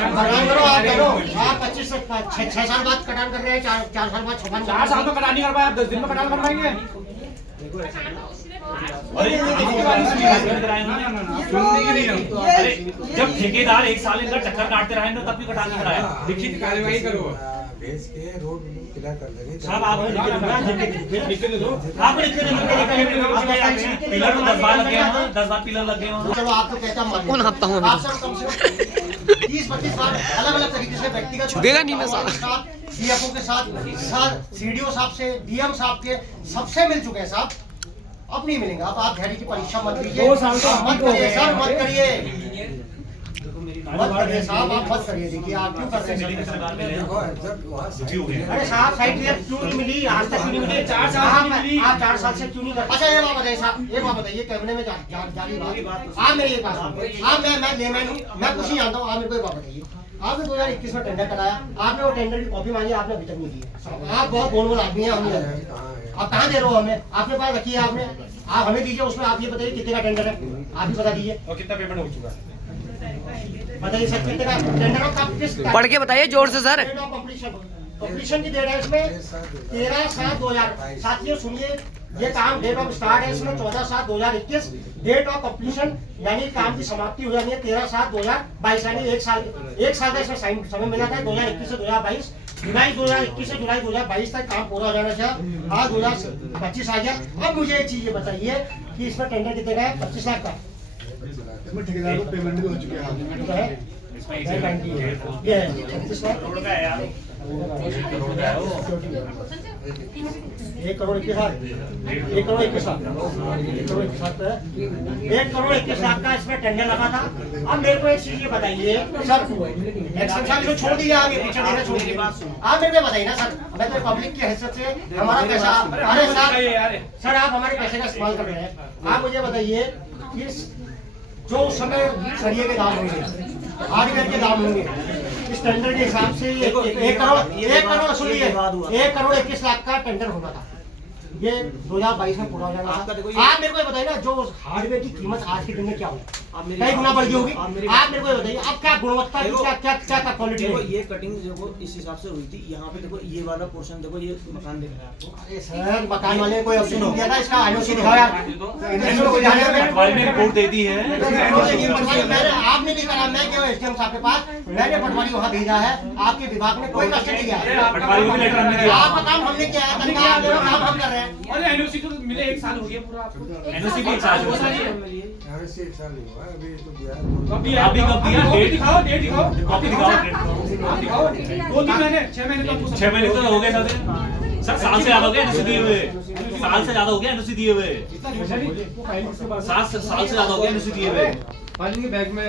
करो आप करो। आप 25 से 6 साल बाद कटान कर रहे हैं, 4 साल बाद 4 साल में कटान नहीं कर पाए, आप 10 दिन में कटान कर पाएंगे? जब ठेकेदार 1 साल इनका चक्कर काटते रहे तब भी कटान नहीं कराया। लिखित कार्रवाई करो। भेज के रोड क्लियर कर देंगे साहब आप लिख के दो, आप लिख के दो। पिलर तो 10 बार लगे हैं, 10 बार पिलर लगे हैं। चलो आप तो कहता मान कौन हफ्ता हूँ आप सब कम से कम 30-25 बार अलग अलग तरीके से व्यक्तिगत छुपेगा नहीं मैं साला। सीएफओ के साथ सीडीओ साहब से, डीएम साहब के सबसे मिल चुके हैं साहब। अब नहीं मिलेंगे। आप धैर्य की परीक्षा मत लीजिए, मत करिए सर, मत करिए, मत करिए साहब, आप मत करिए। देखिए आप क्यों कर रहे हैं? अरे साहब साइड क्यों नहीं मिली आज तक? क्यों नहीं मिली? 4 साल नहीं मिली। आप 4 साल से क्यों नहीं कर? अच्छा ये बात बताइए साहब, ये बात बताइए, कैबिनेट में जारी बात आप मेरी ये बात आप मैं लेमैन हूँ, मैं कुछ नहीं जानता हूँ। आप मेरे को ये बात बताइए, आपने 2021 में टेंडर कराया, आपने वो टेंडर की कॉपी मांगी, आपने अभी तक नहीं दी। आप बहुत गोल गोल आदमी है, हम आप कहाँ दे रहे हो हमें? आपके पास रखी है आपने, आप हमें दीजिए। उसमें आप ये बताइए कितने का टेंडर है, आप ही बता दीजिए। और कितना पेमेंट हो चुका है बताइए सर, कितने का टेंडर है? आप किस पढ़ के बताइए जोर से सर। कंप्लीशन की डेट है इसमें 13/7/2000। साथियों सुनिए, ये काम डेट ऑफ स्टार्ट है इसमें 14/7/2021। डेट ऑफ कंप्लीशन यानी काम की समाप्ति हो जानी है 13/7/2022, यानी 1 साल का इसमें समय मिला था। 2021 से 2022, जुलाई 2021 से जुलाई 2022 तक काम पूरा हो जाना चाहिए। आज 2025 आ गया। अब मुझे एक चीज ये बताइए कि इसमें टेंडर कितने का है? 25 लाख का। इसमें ठेकेदार को पेमेंट भी हो चुकी है। ये 36 लाख करोड़ का है यार, 1 करोड़ 21 लाख, 1 करोड़ 21 लाख, 1 करोड़ 21 लाख, 1 करोड़ 21 लाख का इसमें टेंडर लगा था। अब मेरे को एक चीज ये बताइए सर, एक्शन जो छोड़ दिया आगे पीछे देना छोड़ दिया, आप मेरे को बताइए ना सर। मैं तो पब्लिक की हैसियत से हमारा पैसा, अरे सर आप हमारे पैसे का इस्तेमाल कर रहे हैं। आप मुझे बताइए कि जो उस समय सरिये के दाम होंगे, हार्डवेयर के दाम होंगे, इस टेंडर के हिसाब से 1 करोड़ सुनिए, 1 करोड़ 21 लाख का टेंडर होना था। ये 2022 में पूरा हो जाएगा। आप मेरे को बताइए ना, जो हार्डवेयर की कीमत आज के दिन में क्या होगी? कई गुना बढ़ गई होगी। आप मेरे को बताइए, अब क्या गुणवत्ता की क्या क्वालिटी है? ये कटिंग देखो इस हिसाब से हुई थी। यहाँ पे देखो ये वाला पोर्शन देखो, ये मकान दिख रहा है आपको। अरे सर मकान वाले कोई ऑप्शन नहीं दिया था, इसका आईओसी दिखाओ यार। पटवारी ने रिपोर्ट दे दी है। आपने नहीं करा, मैं गया एसडीएम साहब के पास, मैंने पटवारी वहाँ भेजा है। आपके विभाग ने कोई कष्ट नहीं किया। पटवारी को भी लेटर हमने दिया। आपका काम हमने किया है, काम हम कर रहे हैं। अरे एनओसी तो मिले 1 साल हो गया पूरा आपको। एनओसी भी 1 साल हो गया। यहाँ से 1 साल नहीं हुआ अभी तो दिया है। अभी कब दिया? डेट दिखाओ, डेट दिखाओ, कॉपी दिखाओ। आप दिखाओ। 2-3 महीने 6 महीने तो 6 महीने तो हो गए सर, साल से ज्यादा हो गया एनओसी दिए हुए, साल से ज्यादा हो गया एनओसी दिए हुए, 7 साल से ज्यादा हो गया एनओसी दिए हुए। फाइल के बैग में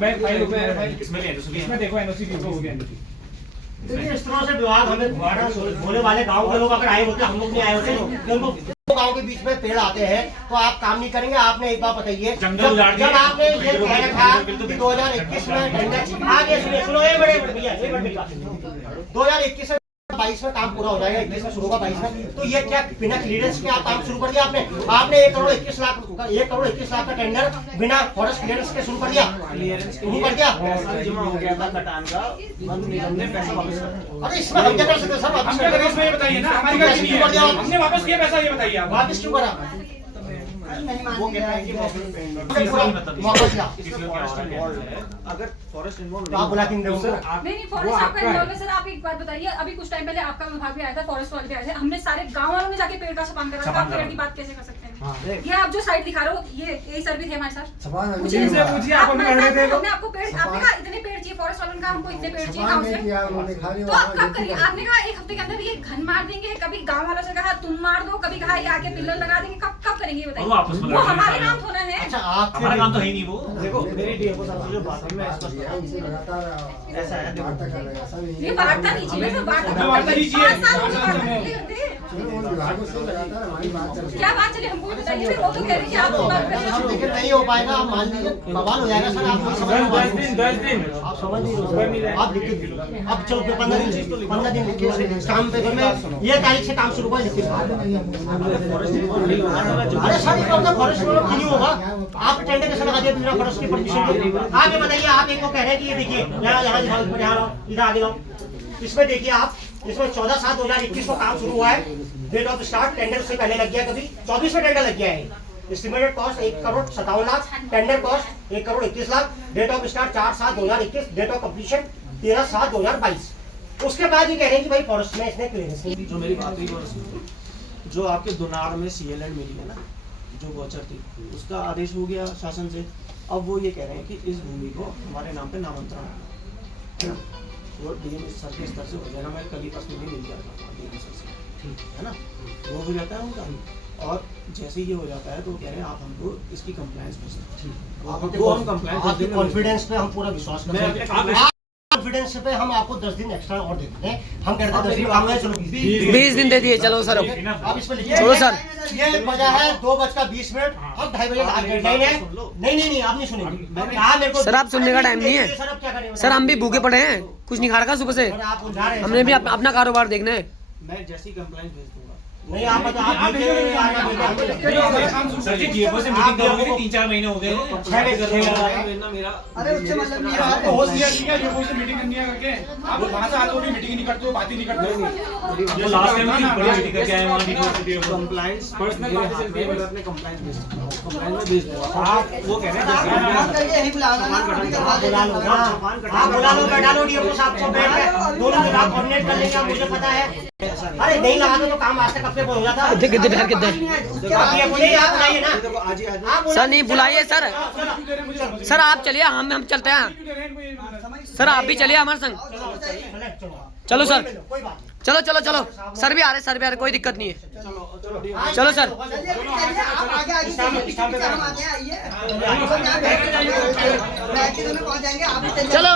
बैग फाइल में इसमें एनओसी इसमें देखो एनओसी हो गया। देखिए इस तरह से विभाग हमें घुमाना, भोले वाले गांव के लोग अगर आए होते, हम लोग नहीं आए होते, उनको गांव के बीच में पेड़ आते हैं तो आप काम नहीं करेंगे। आपने एक बार बताइए, जब आपने ये कह रखा कि 2021 में टेंडर आगे सुनो, ये बड़े भैया 2021 से 22 में काम पूरा हो जाएगा, 21 में शुरू होगा 22 में। तो ये क्या बिना क्लियरेंस के आप काम शुरू कर दिया आपने? 1 करोड़ 21 लाख का टेंडर बिना फॉरेस्ट क्लियरेंस के शुरू कर दिया, शुरू कर दिया। जमा हो गया था कटान का, हमने पैसा वापस कर दिया। अरे इसमें हम क्या कर सकते हैं सर? हम क्या करें इसमें ये बताइए ना, हमारी गलती नहीं है, हमने वापस किया पैसा, ये बताइए आप। वापस क्यों करा? वो कहता है कि मौका दिया। अगर फॉरेस्ट इन्वॉल्व आप बुला के नहीं दोगे? नहीं फॉरेस्ट आपका इन्वॉल्व है सर। आप एक बात बताइए, अभी कुछ टाइम पहले आपका विभाग भी आया था, फॉरेस्ट वाले भी आए थे, हमने सारे गांव वालों ने जाके पेड़ का छपान करा था। आप पेड़ की बात कैसे कर सकते हैं? ये आप जो साइड दिखा रहे हो, ये सर भी थे हमारे साथ। पूछिए आप हमें लड़ रहे थे। हमने आपको पेड़, आपने कहा इतने पेड़ चाहिए, फॉरेस्ट वालों ने कहा हमको इतने पेड़ चाहिए गांव से, तो आप कब करिए? आपने कहा 1 हफ्ते के अंदर ये घन मार देंगे, कभी गांव वालों से कहा तुम मार दो, कभी कहा ये आके पिलर लगा देंगे। कब करेंगे बताइए? वो हमारे काम थोड़ा है। अच्छा आप हमारा काम तो है ही नहीं वो। देखो मेरी डीएफओ साहब से जो बात है, मैं स्पष्ट ऐसा है, ये वार्ता नहीं चाहिए सर, वार्ता नहीं चाहिए। 5 साल क्या बात चले हमको भी बताइए। वो तो कह रही है आप लेकिन नहीं हो पाएगा। आप मान लीजिए बवाल हो जाएगा सर। आप 10 दिन आप समझ नहीं रहे हो। आप लिख के दीजिए। अब चलो 15 दिन लिखिए काम पे में ये तारीख से काम शुरू हुआ लिखिए। अरे सारी प्रॉब्लम फॉरेस्ट क्यों नहीं होगा? आप टेंडर कैसे लगा दिया बिना फॉरेस्ट की परमिशन? आगे बताइए, आप एक को कह रहे हैं कि ये देखिए यहाँ इधर आगे लाओ। इसमें देखिए आप, इसमें 14/7/2021 को काम शुरू हुआ है। डेट ऑफ स्टार्ट टेंडर से पहले लग गया, कभी 24 में टेंडर लग गया है। Estimated cost 1,57,00,000, tender cost 1,21,00,000, date of start 4/7/2021, date of completion 13/7/2022। उसके बाद ये कह रहे हैं कि भाई फॉरेस्ट में इसने क्लियरेंस नहीं दी। जो मेरी बात हुई जो आपके दुनार में सीएलएंड मिली है ना, जो गोचर थी, उसका आदेश हो गया शासन से। अब वो ये कह रहे हैं कि इस भूमि को हमारे नाम पे नामांतरण है, वो डीएम सर के स्तर से हो जाएगा। मैं कल ही परसों भी मिल जाता डीएम सर से, ठीक है ना, वो हो जाता है उनका। और जैसे ही ये हो जाता है तो कह रहे हैं आप हमको इसकी कंप्लायंस आपके कॉन्फिडेंस पे हम पूरा विश्वास करते हैं। कॉन्फिडेंस पे हम आपको 10 दिन एक्स्ट्रा और दे देते हैं। हम कहते हैं 10 दिन काम है, चलो 20 दिन दे दिए, चलो सर। आप इस पे लिखिए। छोड़ो सर। ये बजा है 2:20 अब 2:30 बजे लास्ट डेडलाइन है। नहीं आप नहीं सुनेंगे। कहा मेरे को सर, आप सुनने का टाइम नहीं है। सर अब क्या करें? सर हम भी भूखे पड़े हैं, कुछ नहीं खा रखा सुबह से। आप उलझा रहे हैं। हमने भी अपना कारोबार देखना है। मैं जैसी कंप्लायंस भेज दूंगा। नहीं आप बता, आप सर जी जीएफओ से मीटिंग करोगे 3-4 महीने हो गए। अरे उससे मतलब मेरा आपको होश दिया ठीक है, जीएफओ से मीटिंग करनी है करके आप वहां से आते हो भी मीटिंग नहीं करते हो, बात ही नहीं करते हो। जो लास्ट टाइम की बड़ी मीटिंग करके आए वहां जीएफओ कंप्लायंस पर्सनल बातें चलती है। मैं अपने कंप्लायंस भेज दूंगा, कंप्लायंस में भेज दूंगा। आप वो कह रहे हैं बुला लो, बैठा लो डीएमओ साहब को, बैठ के दोनों विभाग कोऑर्डिनेट कर लेंगे। मुझे पता है। अरे नहीं लगा तो काम आज तक अपने को हो जाता। कितने आप ये बोलिए, आप बुलाइए ना। आप सर नहीं बुलाइए सर। सर आप चलिए, हम चलते हैं। सर आप भी चलिए हमारे संग। चलो सर, कोई बात नहीं। चलो सर भी आ रहे, कोई दिक्कत नहीं है। चलो सर। चलो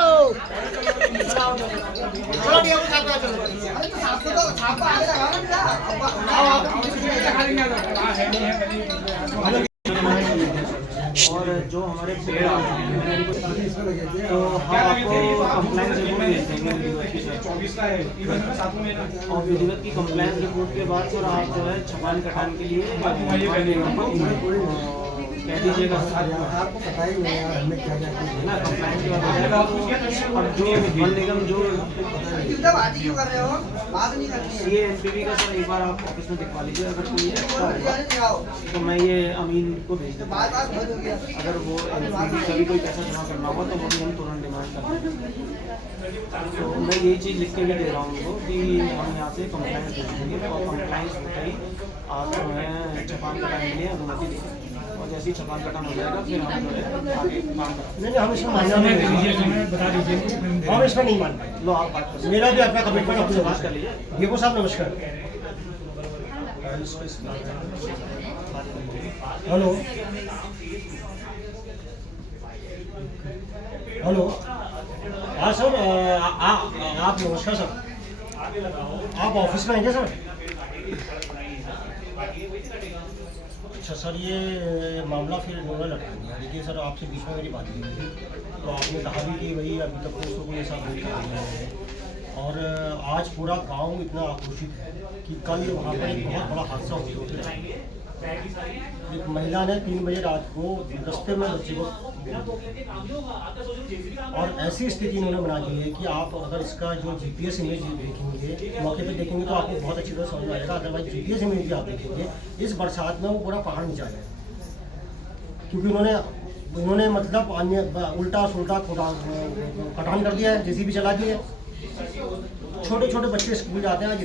और जो हमारे पेड़ आते हैं तो हम आपको कंप्लायंस रिपोर्ट भेज देंगे और विधिवत की कंप्लायंस रिपोर्ट के बाद फिर आप जो है छपान कटान के लिए कह दीजिएगा। आपको पता ही नहीं है हमें क्या क्या है ना, कंप्लायंस के बाद हो जाएगा। और जो वन निगम जो CANPV का सर एक बार आप ऑफिस में दिखवा लीजिए। अगर कोई है तो मैं ये अमीन को भेज दूँगा। अगर वो NPV का भी कोई पैसा जमा करना होगा तो वो भी हम तुरंत डिमांड करेंगे। तो मैं यही चीज़ लिख के भी दे रहा हूँ उनको कि हम यहाँ से कंप्लायंस भेज देंगे और कंप्लायंस होते ही आप जो है छपान कटाने के लिए अनुमति देंगे। और जैसे ही छपान कटान हो जाएगा फिर हम जो है आगे काम करेंगे। नहीं हम इसमें मानना नहीं, बता दीजिए। हम इसमें नहीं मानते। लो आप बात कर मेरा भी अपना कमिटमेंट अपने बात पास कर लीजिए। डीएमओ साहब नमस्कार। हेलो हाँ सर, आप नमस्कार सर, आप ऑफिस में आएंगे सर? अच्छा सर, ये मामला फिर इन्होंने लटका दिया। देखिए सर, आपसे बीच में मेरी बात हुई थी तो आपने कहा भी कि भाई अभी तक तो उसको कोई ऐसा नहीं है। और आज पूरा गांव इतना आक्रोशित है कि कल वहाँ पर एक बहुत बड़ा हादसा हो गया। एक महिला ने 3 बजे रात को रास्ते में बच्चे को, और ऐसी स्थिति इन्होंने बना दी है कि आप अगर इसका जो GPS इमेज देखेंगे, मौके पे देखेंगे तो आपको बहुत अच्छी तरह समझ में आएगा। अदरवाइज GPS इमेज भी आप देखेंगे, इस बरसात में वो पूरा पहाड़ नीचे आ जाएगा। क्योंकि उन्होंने मतलब उल्टा सुल्टा कटान कर दिया है, JCB चला दी है। छोटे छोटे बच्चे स्कूल जाते हैं।